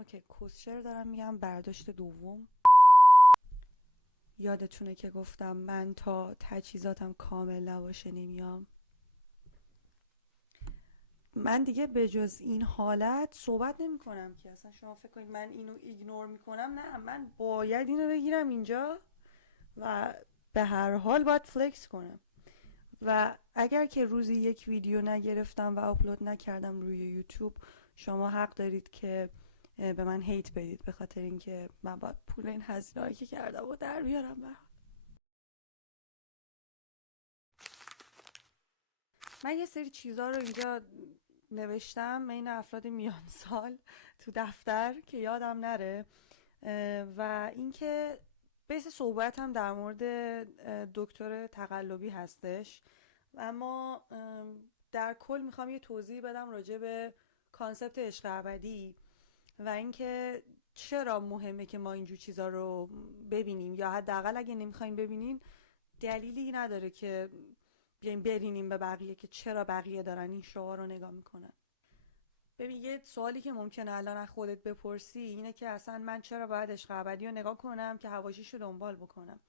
اوکی، کوشر دارم میگم. برداشت دوم، یادتونه که گفتم من تا تجهیزاتم کامل نباشه نمیام. من دیگه به جز این حالت صحبت نمی کنم که اصلا شما فکر کنید من اینو ایگنور میکنم. نه، من باید اینو بگیرم اینجا و به هر حال باید فلکس کنم. و اگر که روزی یک ویدیو نگرفتم و آپلود نکردم روی یوتیوب، شما حق دارید که به من هیت بدید، به خاطر اینکه من باید پول این هزینه‌ای که کردم و در بیارم. من یه سری چیزا رو اینجا نوشتم بین افراد میان سال تو دفتر که یادم نره. و اینکه بیس صحبتم در مورد دکتر تقلبی هستش، اما در کل میخوام یه توضیح بدم راجع به کانسپت عشق ابدی و اینکه چرا مهمه که ما اینجور چیزا رو ببینیم، یا حداقل اگه نمیخوایم ببینین دلیلی نداره که بیایم برینیم به بقیه که چرا بقیه دارن این شعار رو نگاه میکنن. ببین، یه سوالی که ممکنه الان از خودت بپرسی اینه که اصلا من چرا باید عشق ابدی رو نگاه کنم که حواشیش رو دنبال بکنم.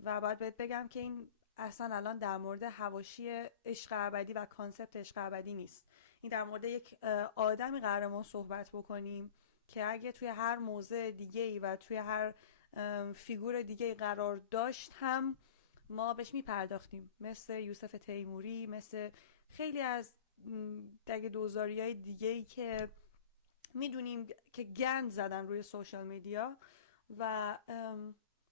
و باید بهت بگم که این اصلا الان در مورد حواشی عشق ابدی و کانسپت عشق ابدی نیست. این در مورد یک آدمی قراره ما صحبت بکنیم که اگه توی هر موضع دیگه‌ای و توی هر فیگور دیگه‌ای قرار داشت هم ما بهش میپرداختیم، مثل یوسف تیموری، مثل خیلی از دگه دوزاری های دیگه‌ای که میدونیم که گند زدن روی سوشال میدیا. و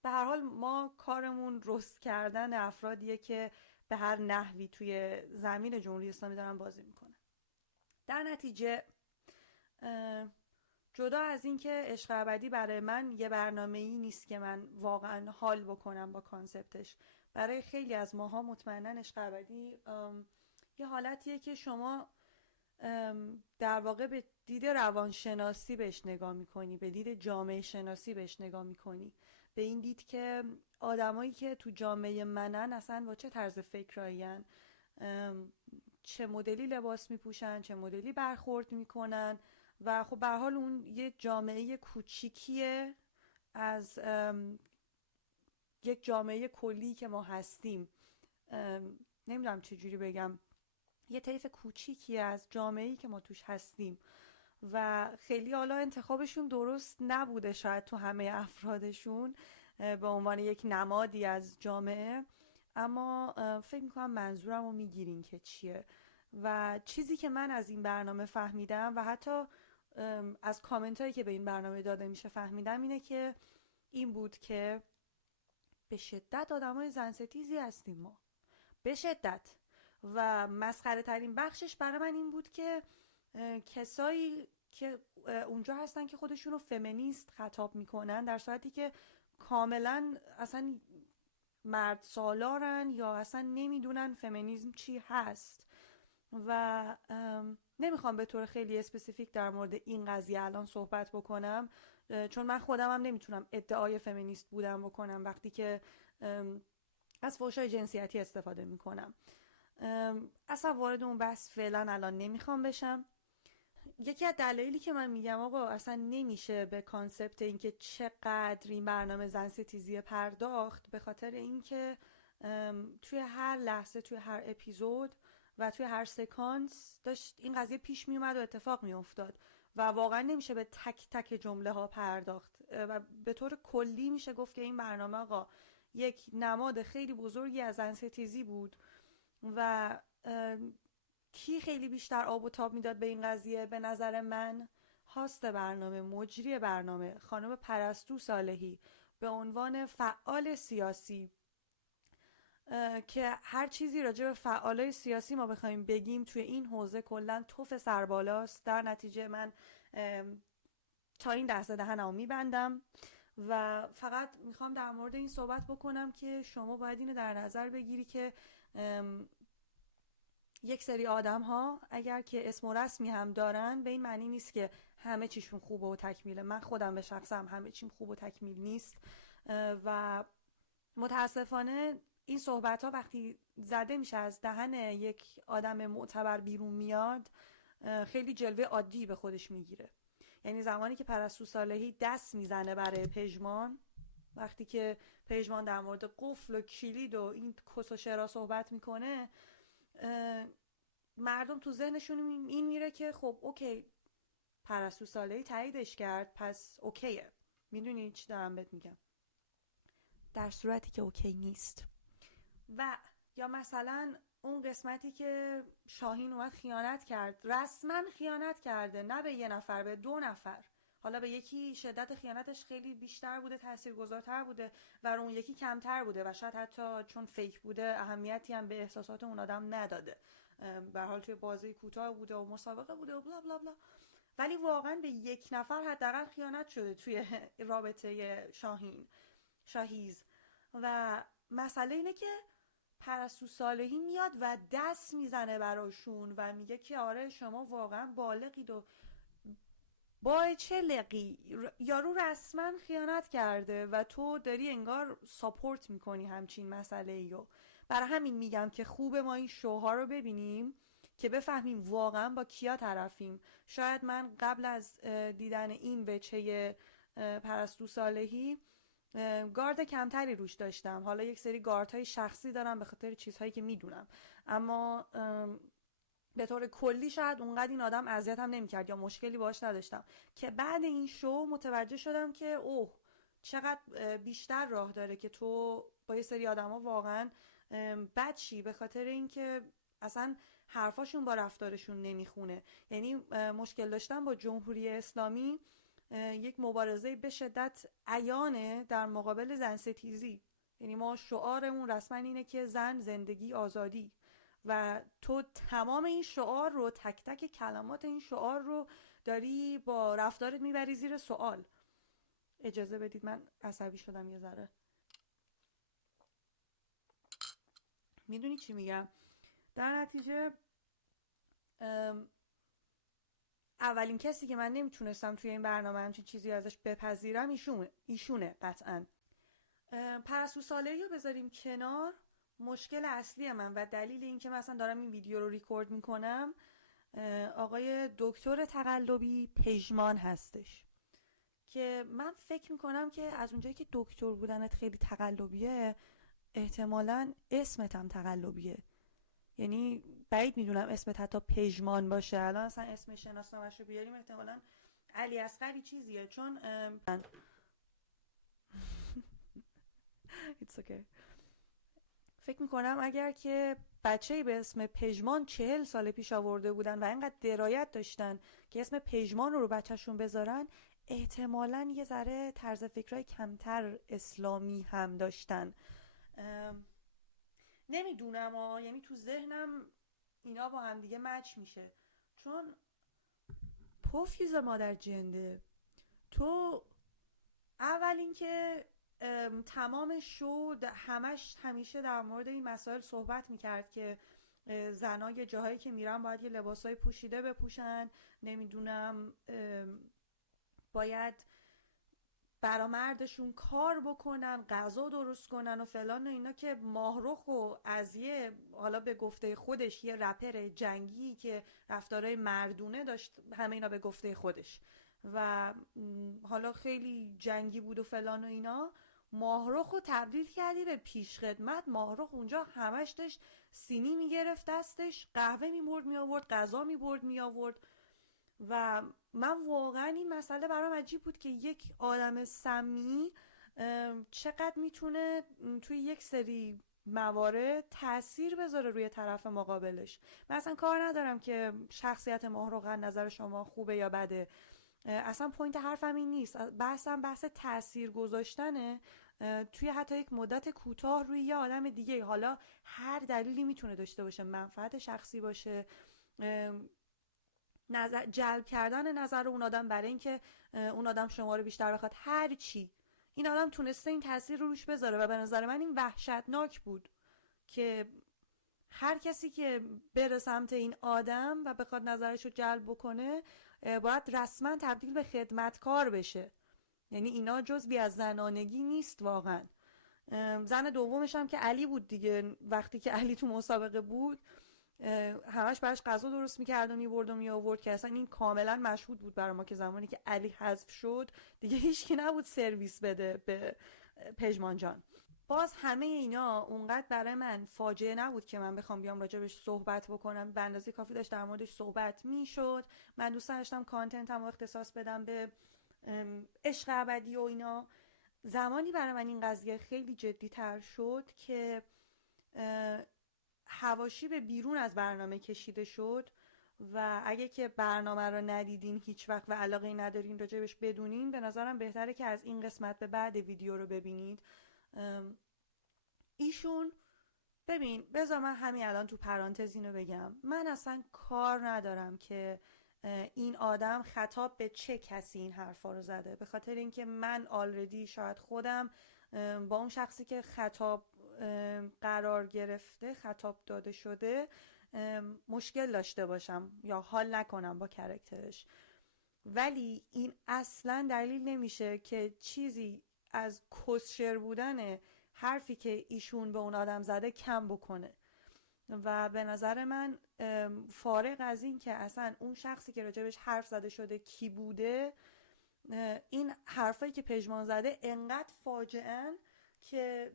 به هر حال ما کارمون رست کردن افرادیه که به هر نحوی توی زمین جمهوری اسلامی دارن بازی میکنن. در نتیجه جدا از این که عشق ابدی برای من یه برنامه‌ای نیست که من واقعا حال بکنم با کانسپتش، برای خیلی از ماها مطمئنا عشق ابدی یه حالتیه که شما در واقع به دید روانشناسی بهش نگاه میکنی، به دید جامعه شناسی بهش نگاه میکنی، به این دید که آدمایی که تو جامعه منن اصلا با چه طرز فکرایین، چه مدلی لباس میپوشن، چه مدلی برخورد میکنن. و خب به هر حال اون یه جامعه کوچیکیه از یک جامعه کلی که ما هستیم. نمیدونم چجوری بگم، یه طیف کوچیکی از جامعه‌ای که ما توش هستیم و خیلی حالا انتخابشون درست نبوده شاید تو همه افرادشون به عنوان یک نمادی از جامعه، اما فکر میکنم منظورم رو میگیرین که چیه. و چیزی که من از این برنامه فهمیدم و حتی از کامنت هایی که به این برنامه داده میشه فهمیدم اینه که این بود که به شدت آدم های زنستیزی هستیم ما، به شدت. و مسخره ترین بخشش برای من این بود که کسایی که اونجا هستن که خودشون رو فمینیست خطاب میکنن، در صورتی که کاملا اصلا مرد سالارن یا اصلا نمیدونن فمینیسم چی هست. و نمیخوام به طور خیلی اسپسیفیک در مورد این قضیه الان صحبت بکنم، چون من خودم هم نمیتونم ادعای فمینیست بودن بکنم وقتی که از فحشای جنسیتی استفاده میکنم. اصلا وارد اون بحث فعلا الان نمیخوام بشم. یکی از دلایلی که من میگم آقا اصلا نمیشه به کانسپت اینکه چقدر این برنامه زن ستیزی پرداخت، به خاطر اینکه توی هر لحظه، توی هر اپیزود و توی هر سکانس داشت این قضیه پیش میومد و اتفاق میافتاد و واقعا نمیشه به تک تک جمله ها پرداخت و به طور کلی میشه گفت که این برنامه آقا یک نماد خیلی بزرگی از زن ستیزی بود. و کی خیلی بیشتر آب و تاب میداد به این قضیه؟ به نظر من هاست برنامه، مجری برنامه، خانم پرستو صالحی به عنوان فعال سیاسی، که هر چیزی راجع به فعالای سیاسی ما بخوایم بگیم توی این حوزه کلا توف سربالاست. در نتیجه من تا این لحظه دهنمو میبندم و فقط میخوام در مورد این صحبت بکنم که شما باید اینو در نظر بگیری که یک سری آدم ها اگر که اسم و رسمی هم دارن به این معنی نیست که همه چیشون خوبه و تکمیله. من خودم به شخصم همه چیم خوب و تکمیل نیست و متاسفانه این صحبت ها وقتی زده میشه از دهن یک آدم معتبر بیرون میاد، خیلی جلوه عادی به خودش میگیره. یعنی زمانی که پرستو صالحی دست میزنه برای پژمان، وقتی که پژمان در مورد قفل و کلید و این کس و شعرها صحبت میکنه، مردم تو ذهنشون این میره که خب اوکی، پرستو صالحی تاییدش کرد پس اوکیه. میدونی چی دارم بهت میگم؟ در صورتی که اوکی نیست. و یا مثلا اون قسمتی که شاهین اومد خیانت کرد، رسما خیانت کرده، نه به 1 نفر، به 2 نفر. حالا به یکی شدت خیانتش خیلی بیشتر بوده، تاثیرگذارتر بوده، و اون یکی کمتر بوده و شاید حتی چون فیک بوده اهمیتی هم به احساسات اون آدم نداده، به حال توی بازی کوتاه بوده و مسابقه بوده و بلا بلا بلا. ولی واقعا به 1 نفر حداقل خیانت شده توی رابطه شاهیز. و مسئله اینه که پرستو صالحی میاد و دست میزنه براشون و میگه که آره شما واقعا بالغید و با چه لقی، یارو رسما خیانت کرده و تو داری انگار ساپورت میکنی همچین مسئله ایو. برای همین میگم که خوبه ما این شوها رو ببینیم که بفهمیم واقعا با کیا طرفیم. شاید من قبل از دیدن این وجهه پرستو صالحی گارد کمتری روش داشتم. حالا یک سری گاردهای شخصی دارم به خاطر چیزهایی که میدونم، اما به طور کلی شاید اونقدر این آدم اذیتم نمی‌کرد یا مشکلی باهاش نداشتم، که بعد این شو متوجه شدم که اوه چقدر بیشتر راه داره که تو با یه سری آدما واقعا بد شی، به خاطر اینکه اصلا حرفاشون با رفتارشون نمیخونه. یعنی مشکل داشتن با جمهوری اسلامی یک مبارزه به شدت عیانه در مقابل زن ستیزی. یعنی ما شعارمون رسما اینه که زن، زندگی، آزادی، و تو تمام این شعار رو، تک تک کلمات این شعار رو داری با رفتارت میبری زیر سوال. اجازه بدید من عصبی شدم یه ذره. میدونی چی میگم؟ در نتیجه اولین کسی که من نمیتونستم توی این برنامه همچین چیزی ازش بپذیرم ایشونه قطعا. پرستو صالحی رو بذاریم کنار. مشکل اصلی من و دلیل این که مثلا دارم این ویدیو رو ریکورد میکنم آقای دکتر تقلبی پژمان هستش، که من فکر میکنم که از اونجایی که دکتر بودنت خیلی تقلبیه، احتمالاً اسمت هم تقلبیه. یعنی بعید میدونم اسمت حتی پژمان باشه. الان اصلا اسم شناسنامه‌شو بیاریم احتمالاً علی اصغری چیزیه، چون It's okay. فکر میکنم اگر که بچه‌ای به اسم پژمان 40 سال پیش آورده بودن و اینقدر درایت داشتن که اسم پژمان رو بچه‌شون بذارن، احتمالاً یه ذره طرز فکرای کمتر اسلامی هم داشتن. نمیدونم یعنی تو ذهنم اینا با هم دیگه مچ میشه. چون پوفیوز مادر جنده، تو اول اینکه تمام شو همش همیشه در مورد این مسائل صحبت میکرد که زنها یه جاهایی که میرن باید یه لباسای پوشیده بپوشن، نمیدونم باید برا مردشون کار بکنن، غذا درست کنن و فلان و اینا، که ماهرخ و از یه، حالا به گفته خودش، یه رپر جنگی که رفتارهای مردونه داشت، همه اینا به گفته خودش و حالا خیلی جنگی بود و فلان و اینا، ماهرخ رو تبدیل کردی به پیشخدمت. ماهرخ اونجا همش داشت سینی میگرفت دستش، قهوه میبرد میآورد، غذا میبرد میآورد. و من واقعا این مسئله برام عجیب بود که یک آدم سمی چقدر میتونه توی یک سری موارد تأثیر بذاره روی طرف مقابلش. من اصلا کار ندارم که شخصیت ماهرخ از نظر شما خوبه یا بده، اصلا پوینت حرفم این نیست. بحث تأثیر گذاشتنه توی حتی یک مدت کوتاه روی یه آدم دیگه. حالا هر دلیلی میتونه داشته باشه، منفعت شخصی باشه، جلب کردن نظر اون آدم برای اینکه اون آدم شما رو بیشتر بخواد، هر چی، این آدم تونسته این تأثیر رو روش بذاره. و به نظر من این وحشتناک بود که هر کسی که بره سمت این آدم و بخواد نظرش رو جلب بکنه باید رسما تبدیل به خدمتکار بشه. یعنی اینا جزئی از زنانگی نیست واقعا. زن دومش هم که علی بود دیگه. وقتی که علی تو مسابقه بود همش براش غذا درست میکرد و میبرد و میآورد که اصلا این کاملا مشهود بود برای ما که زمانی که علی حذف شد دیگه هیچکی نبود سرویس بده به پژمان جان. باز همه اینا اونقدر برای من فاجعه نبود که من بخوام بیام راجبش صحبت بکنم، به اندازه کافی داشت در موردش صحبت میشد. من دوست داشتم کانتنتم رو اختصاص بدم به عشق ابدی و اینا. زمانی برای من این قضیه خیلی جدی تر شد که حواشی به بیرون از برنامه کشیده شد و اگه که برنامه رو ندیدین هیچ وقت و علاقه ندارین راجبش بدونین، به نظرم بهتره که از این قسمت به بعد ویدیو رو ببینید. ایشون ببین، بذار من همین الان تو پرانتز اینو بگم، من اصلا کار ندارم که این آدم خطاب به چه کسی این حرفا رو زده، به خاطر اینکه من آلردی شاید خودم با اون شخصی که خطاب قرار گرفته، خطاب داده شده، مشکل داشته باشم یا حال نکنم با کرکترش، ولی این اصلا دلیل نمیشه که چیزی از کسشر بودن حرفی که ایشون به اون آدم زده کم بکنه. و به نظر من فارغ از این که اصلا اون شخصی که راجبش حرف زده شده کی بوده، این حرفایی که پژمان زده انقدر فاجعه‌ان که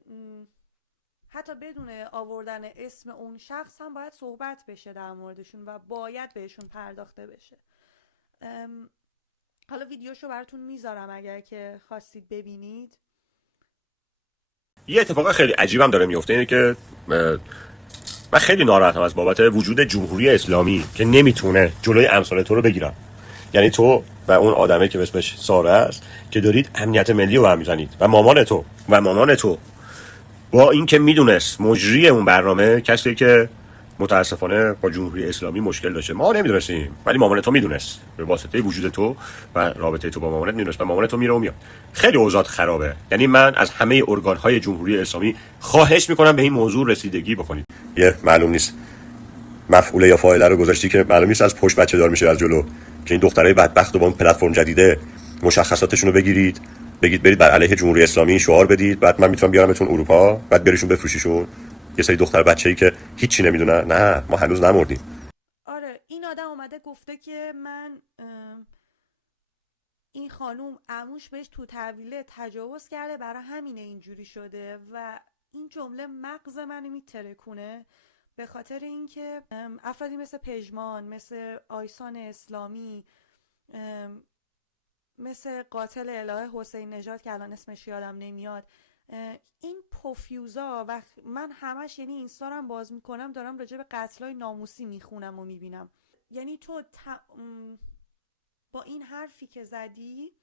حتی بدون آوردن اسم اون شخص هم باید صحبت بشه در موردشون و باید بهشون پرداخته بشه. حالا ویدیوشو براتون میذارم اگر که خواستید ببینید. یه اتفاق خیلی عجیبم داره میفته، اینه که من خیلی ناراحتم از بابت وجود جمهوری اسلامی که نمیتونه جلوی امثال تو رو بگیرن. یعنی تو و اون آدمه که اسمش ساره است که دارید امنیت ملی رو برمیزنید و مامان تو با این که میدونست مجری اون برنامه کسی که متاسفانه با جمهوری اسلامی مشکل داشته، ما نمیدونستیم ولی مامان تو میدونست، به واسطه وجود تو و رابطه تو با مامانت میدونست و مامان تو میره و میاد. خیلی اوضاع خرابه. یعنی من از همه ارگان‌های جمهوری اسلامی خواهش میکنم به این موضوع رسیدگی بکنید. یه معلوم نیست مفعوله یا فاعله رو گذاشتی که معلوم نیست از پشت بچه دار میشه از جلو، که این دخترای بدبخت رو با اون پلتفرم جدیده مشخصاتشون رو بگیرید، بگید برید بر علیه جمهوری اسلامی شعار بدید، بعد من میتونم بیارمتون اروپا، بعد بریشون بفروشیشون. یه سری دختر بچه‌ای که هیچی نمیدونن. نه، ما هنوز نمردیم. آره، این آدم اومده گفته که من این خانوم عموش بهش تو تحویله تجاوز کرده برای همینه اینجوری شده و این جمله مغز منو میترکونه، به خاطر اینکه افرادی مثل پژمان، مثل آیسان اسلامی، مثل قاتل الهه حسین نژاد که الان اسمش یادم نمیاد، این پوفیوزا و من همش یعنی اینستارم باز میکنم دارم راجع به قتلای ناموسی میخونم و میبینم. یعنی تو با این حرفی که زدی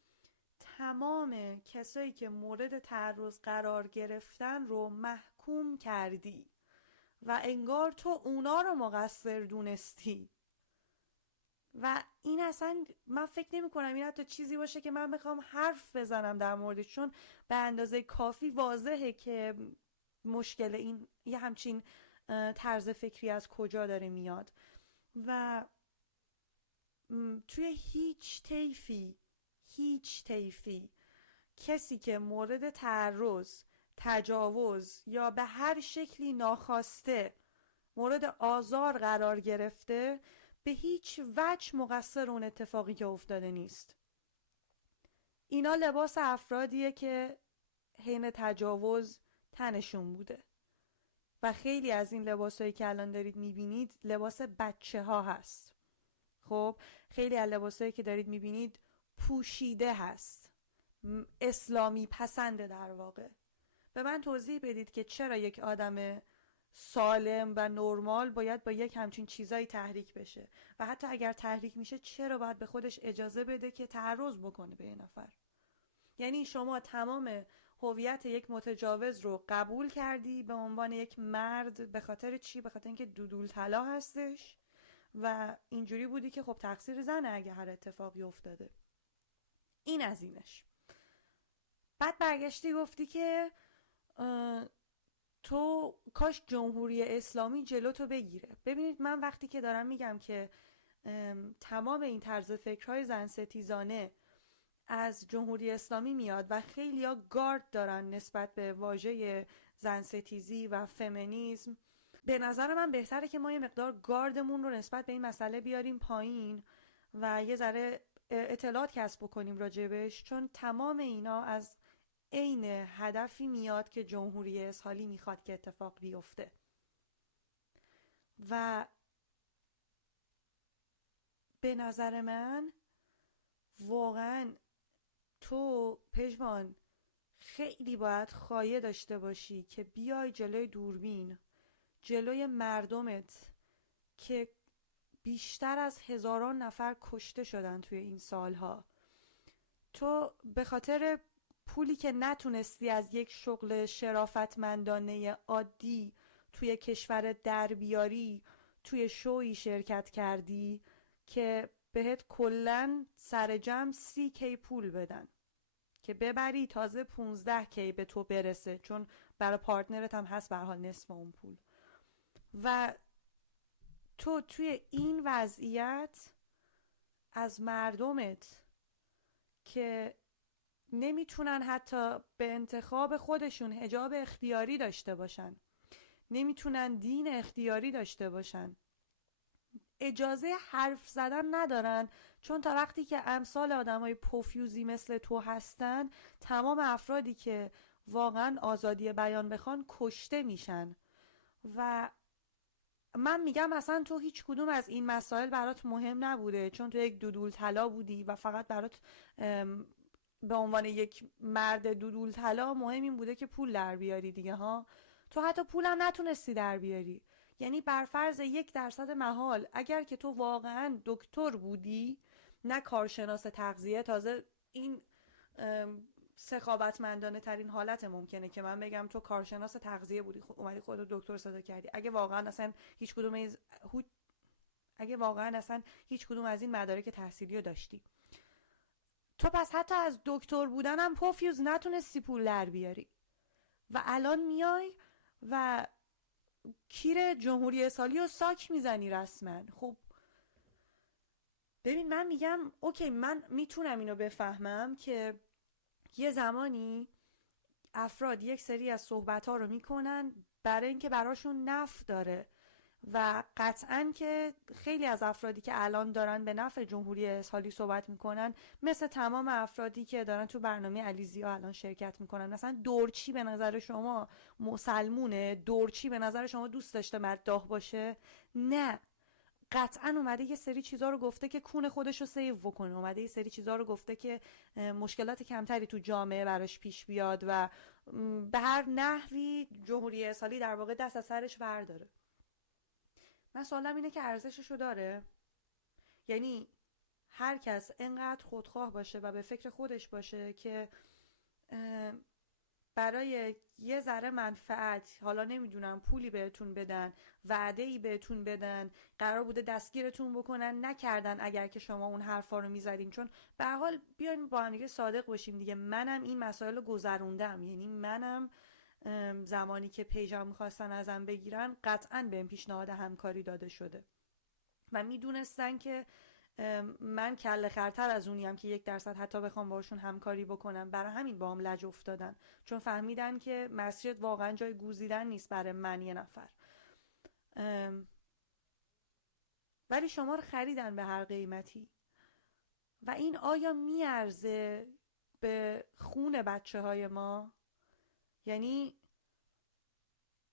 تمام کسایی که مورد تعرض قرار گرفتن رو محکوم کردی و انگار تو اونا رو مقصر دونستی و این اصلا من فکر نمی کنم این حتی چیزی باشه که من بخوام حرف بزنم در موردش، چون به اندازه کافی واضحه که مشکل این یه همچین طرز فکری از کجا داره میاد و توی هیچ طیفی کسی که مورد تعرض، تجاوز یا به هر شکلی ناخواسته مورد آزار قرار گرفته به هیچ وجه مقصر اون اتفاقی که افتاده نیست. اینا لباس افرادیه که حین تجاوز تنشون بوده و خیلی از این لباسایی که الان دارید میبینید لباس بچه ها هست. خب خیلی از لباسایی که دارید میبینید پوشیده هست، اسلامی پسنده در واقع. به من توضیح بدید که چرا یک آدم سالم و نرمال باید با یک همچین چیزایی تحریک بشه و حتی اگر تحریک میشه چرا باید به خودش اجازه بده که تعرض بکنه به یه نفر. یعنی شما تمام هویت یک متجاوز رو قبول کردی به عنوان یک مرد، به خاطر چی؟ به خاطر اینکه دودول طلا هستش و اینجوری بودی که خب تقصیر زنه اگه هر اتفاقی افتاده. این از اینش. بعد برگشتی گفتی که تو کاش جمهوری اسلامی جلو تو بگیره. ببینید من وقتی که دارم میگم که تمام این طرز فکرهای زن ستیزانه از جمهوری اسلامی میاد و خیلی ها گارد دارن نسبت به واژه زن ستیزی و فمینیسم به نظر من بهتره که ما یه مقدار گاردمون رو نسبت به این مسئله بیاریم پایین و یه ذره اطلاعات کسب بکنیم راجبش، چون تمام اینا از عین هدفی میاد که جمهوری اسحاقی میخواد که اتفاق بیفته. و به نظر من واقعا تو پژمان خیلی باید خایه داشته باشی که بیای جلوی دوربین، جلوی مردمت که بیشتر از هزاران نفر کشته شدن توی این سالها، تو به خاطر پولی که نتونستی از یک شغل شرافتمندانه عادی توی کشور در بیاری، توی شوی شرکت کردی که بهت کلن سر جمع 30K پول بدن که ببری، تازه 15K به تو برسه چون برای پارتنرت هم هست به هر حال نصف اون پول. و تو توی این وضعیت از مردمت که نمیتونن حتی به انتخاب خودشون حجاب اختیاری داشته باشن، نمیتونن دین اختیاری داشته باشن، اجازه حرف زدن ندارن، چون تا وقتی که امثال آدمای پوفیوزی مثل تو هستن، تمام افرادی که واقعا آزادی بیان بخوان کشته میشن. و من میگم اصلا تو هیچ کدوم از این مسائل برات مهم نبوده، چون تو یک دودول طلا بودی و فقط برات به عنوان یک مرد دودول طلا مهم این بوده که پول در بیاری دیگه ها. تو حتی پولم نتونستی در بیاری. یعنی بر فرض 1% محال اگر که تو واقعا دکتر بودی، نه کارشناس تغذیه، تازه این سخاوتمندانه ترین حالت ممکنه که من بگم تو کارشناس تغذیه بودی، اومدی خودت دکتر صدا کردی، اگه واقعا اصلا هیچ کدوم از این مدارک تحصیلی رو داشتی، تو پس حتی از دکتر بودن هم پوفیوز نتونستی پول در بیاری و الان میای و کیر جمهوری اسحاقی رو ساک میزنی رسما. خب ببین، من میگم اوکی، من میتونم اینو بفهمم که یه زمانی افراد یک سری از صحبت‌ها رو میکنن برای اینکه براشون نفع داره و قطعاً که خیلی از افرادی که الان دارن به نفع جمهوری اسحاقی صحبت میکنن، مثل تمام افرادی که دارن تو برنامه علیزیا الان شرکت میکنن، مثلا دورچی به نظر شما مسلمونه؟ دورچی به نظر شما دوست داشته مداح باشه؟ نه، قطعا اومده یه سری چیزا رو گفته که کون خودش رو سیو بکنه، اومده یه سری چیزا رو گفته که مشکلات کمتری تو جامعه براش پیش بیاد و به هر نحوی جمهوری اسحاقی در واقع دست از سرش برداره. من سوالم اینه که ارزششو داره؟ یعنی هر کس انقدر خودخواه باشه و به فکر خودش باشه که برای یه ذره منفعت، حالا نمیدونم پولی بهتون بدن، وعده‌ای بهتون بدن، قرار بوده دستگیرتون بکنن، نکردن اگر که شما اون حرفا رو میزدین. چون به هر حال بیاین با هم دیگه صادق باشیم دیگه، منم این مسائل رو گذروندم. یعنی منم زمانی که پیجام میخواستن ازم بگیرن، قطعا بهم پیشنهاد همکاری داده شده و میدونستن که من کله خرتر از اونیم که 1% حتی بخوام باشون همکاری بکنم. برای همین با هم لج افتادن، چون فهمیدن که مسجد واقعا جای گوزیدن نیست برای من یه نفر. ولی شما رو خریدن به هر قیمتی و این آیا میارزه به خون بچه های ما؟ یعنی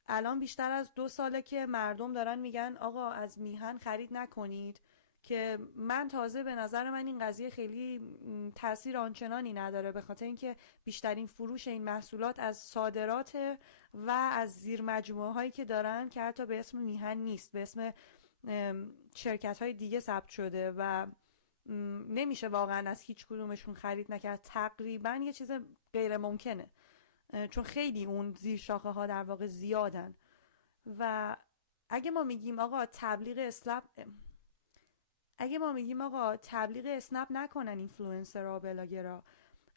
الان بیشتر از 2 ساله که مردم دارن میگن آقا از میهن خرید نکنید، که من تازه به نظر من این قضیه خیلی تاثیر آنچنانی نداره، به خاطر اینکه بیشترین فروش این محصولات از صادرات و از زیر مجموعه هایی که دارن که حتی به اسم میهن نیست، به اسم شرکت های دیگه ثبت شده و نمیشه واقعا از هیچ کدومشون خرید نکرد. تقریبا یه چیز غیر ممکنه، چون خیلی اون زیر شاخه ها در واقع زیادن. و اگه ما میگیم آقا تبلیغ اسنپ نکنن اینفلوئنسرها، بلاگرها،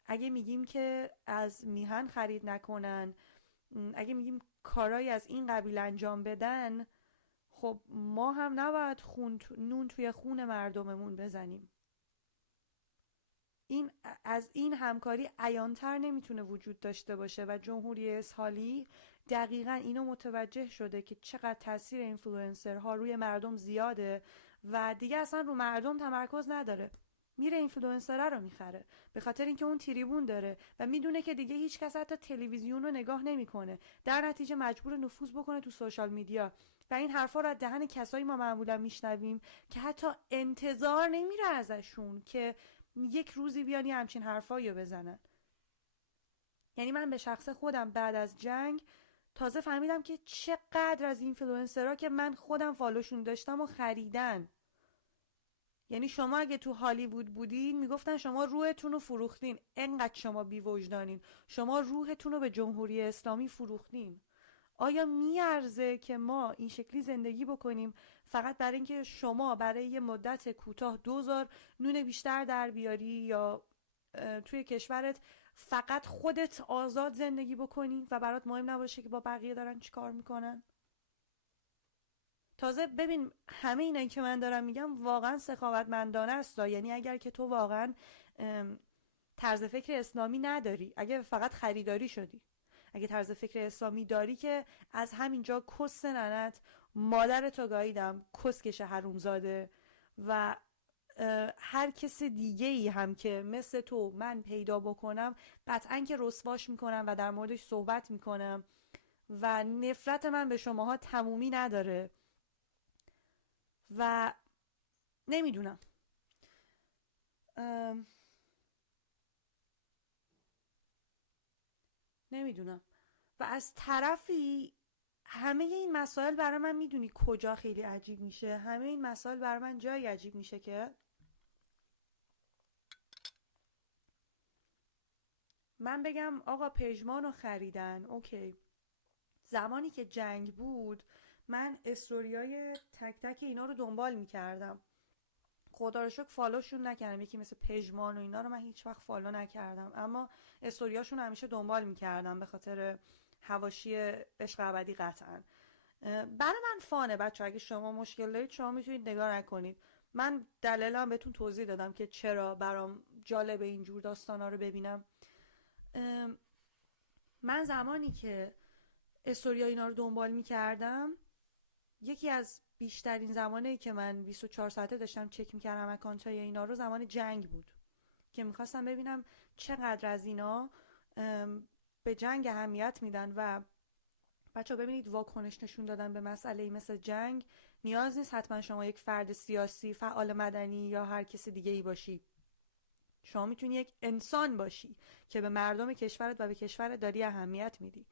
اگه میگیم که از میهن خرید نکنن، اگه میگیم کارایی از این قبیل انجام بدن، خب ما هم نباید نون توی خون مردممون بزنیم. از این همکاری عیان‌تر نمیتونه وجود داشته باشه و جمهوری اسحاقی دقیقاً اینو متوجه شده که چقدر تاثیر اینفلوئنسرها روی مردم زیاده و دیگه اصلا رو مردم تمرکز نداره. میره اینفلوئنسر رو میخره به خاطر اینکه اون تریبون داره و میدونه که دیگه هیچ کس حتی تلویزیون رو نگاه نمیکنه، در نتیجه مجبور نفوذ بکنه تو سوشال میدیا و این حرفا رو از دهن کسایی ما معمولا میشنویم که حتی انتظار نمیره ازشون که یک روزی بیان یه همچین حرفایی رو بزنن. یعنی من به شخص خودم بعد از جنگ تازه فهمیدم که چقدر از اینفلوئنسرها که من خودم فالوشون داشتم و خریدن. یعنی شما اگه تو هالیوود بودین میگفتن شما روحتون رو فروختین، انقدر شما بی‌وجدانین، شما روحتون رو به جمهوری اسلامی فروختین. آیا میارزه که ما این شکلی زندگی بکنیم فقط برای اینکه شما برای یه مدت کوتاه 2000 نون بیشتر در بیاری یا توی کشورت فقط خودت آزاد زندگی بکنی و برات مهم نباشه که با بقیه دارن چی کار میکنن؟ تازه ببین همه اینایی که من دارم میگم واقعا سخاوتمندانه است، یعنی اگر که تو واقعا طرز فکر اسلامی نداری، اگه فقط خریداری شدی، اگه طرز فکر اسلامی داری که از همینجا کس ننت مادر تو گاییدم کسکش حرومزاده و هر کس دیگه ای هم که مثل تو من پیدا بکنم قطعا که رسواش میکنم و در موردش صحبت میکنم و نفرت من به شماها تمومی نداره و نمیدونم نمیدونم و از طرفی همه این مسائل برای من میدونی کجا خیلی عجیب میشه؟ همه این مسائل برای من جایی عجیب میشه که من بگم آقا پژمان رو خریدن، اوکی، زمانی که جنگ بود من استوریای تک تک اینا رو دنبال میکردم، خدا رو شکر فالوشون نکردم، یکی مثل پژمان و اینا رو من هیچ وقت فالو نکردم اما استوریاشون همیشه دنبال میکردم به خاطر حواشی عشق ابدی قطعا. برای من فانه بچه، اگه شما مشکل دارید شما میتونید نگاه نکنید، من دلایلم بهتون توضیح دادم که چرا برام جالبه اینجور داستانا رو ببینم. من زمانی که استوریا اینا رو دنبال میکردم یکی از بیشترین زمانی که من 24 ساعته داشتم چک میکردم اکانتای اینا رو زمان جنگ بود که میخواستم ببینم چقدر از اینا به جنگ اهمیت میدن و بچه ببینید واکنش نشون دادن به مسئله مثل جنگ نیاز نیست حتما شما یک فرد سیاسی، فعال مدنی یا هر کسی دیگه ای باشی، شما میتونی یک انسان باشی که به مردم کشورت و به کشورت داری اهمیت میدی.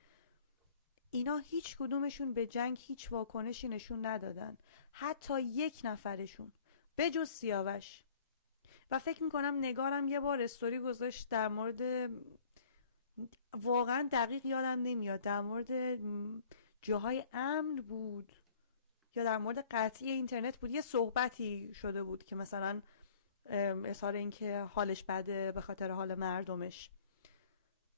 اینا هیچ کدومشون به جنگ هیچ واکنشی نشون ندادن، حتی یک نفرشون بجز سیاوش. و فکر میکنم نگارم یه بار استوری گذاشت در مورد، واقعا دقیق یادم نمیاد، در مورد جاهای امن بود یا در مورد قطعی اینترنت بود، یه صحبتی شده بود که مثلا اظهار این که حالش بده به خاطر حال مردمش.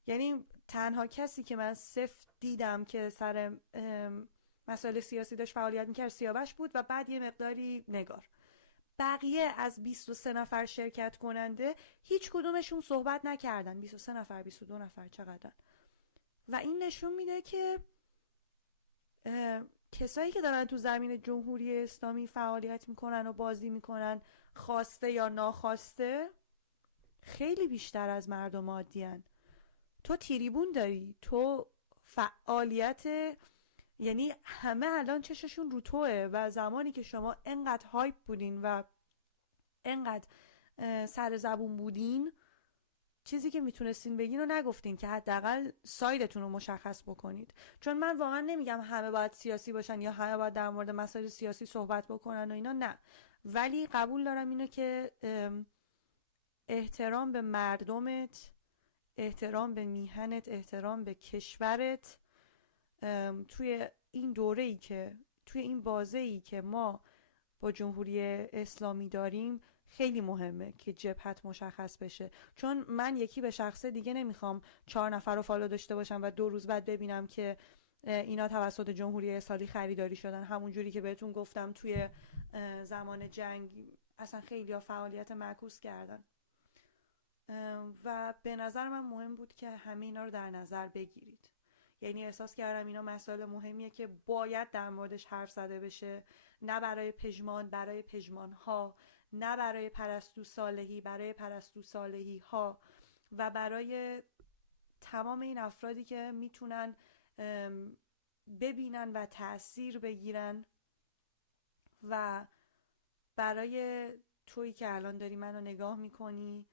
یعنی تنها کسی که من سفت دیدم که سر مسائل سیاسی داشت فعالیت میکرد سیاوش بود و بعد یه مقداری نگار. بقیه از 23 نفر شرکت کننده هیچ کدومشون صحبت نکردن. 23 نفر 22 نفر چقدرن؟ و این نشون میده که کسایی که دارن تو زمین جمهوری اسلامی فعالیت میکنن و بازی میکنن خواسته یا ناخواسته خیلی بیشتر از مردم عادی هن. تو تریبون داری، تو فعالیت، یعنی همه الان چششون رو توه و زمانی که شما انقدر هایپ بودین و انقدر سر زبون بودین چیزی که میتونستین بگین رو نگفتین که حداقل سایدتون رو مشخص بکنید. چون من واقعا نمیگم همه باید سیاسی باشن یا همه باید در مورد مسائل سیاسی صحبت بکنن و اینا، نه، ولی قبول دارم اینو که احترام به مردمت، احترام به میهنت، احترام به کشورت توی این دوره‌ای که توی این بازه‌ای که ما با جمهوری اسلامی داریم خیلی مهمه که جبهت مشخص بشه. چون من یکی به شخص دیگه نمیخوام 4 نفر رو فالو داشته باشم و 2 روز بعد ببینم که اینا توسط جمهوری اسلامی خریداری شدن، همون جوری که بهتون گفتم توی زمان جنگ اصلا خیلی ها فعالیت معکوس کردن. و به نظر من مهم بود که همه اینا رو در نظر بگیرید. یعنی احساس کردم اینا مسائل مهمیه که باید در موردش حرف زده بشه، نه برای پژمان، برای پژمانها، نه برای پرستو صالحی، برای پرستو صالحی ها، و برای تمام این افرادی که میتونن ببینن و تأثیر بگیرن، و برای تویی که الان داری منو نگاه میکنی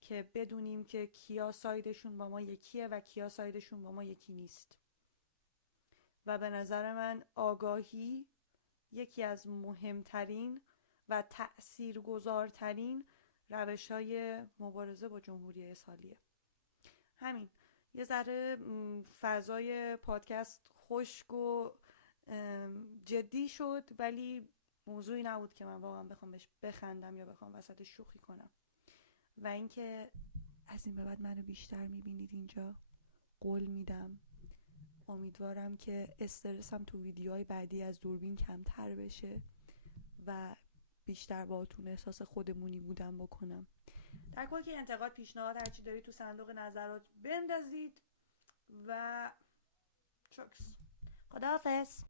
که بدونیم که کیا سایدشون با ما یکیه و کیا سایدشون با ما یکی نیست. و به نظر من آگاهی یکی از مهمترین و تأثیرگذارترین روش‌های مبارزه با جمهوری اسحاقیه. همین، یه ذره فضای پادکست خشک و جدی شد، ولی موضوعی نبود که من واقعا بخوام بهش بخندم یا بخوام وسط شوخی کنم. و اینکه از این به بعد منو بیشتر میبینید اینجا، قول میدم. امیدوارم که استرسم تو ویدیوهای بعدی از دوربین کمتر بشه و بیشتر باهاتون احساس خودمونی بودن بکنم. در کل که انتقاد، پیشنهاد، هرچی دارید تو صندوق نظرات بندازید و چکس. خداحافظ.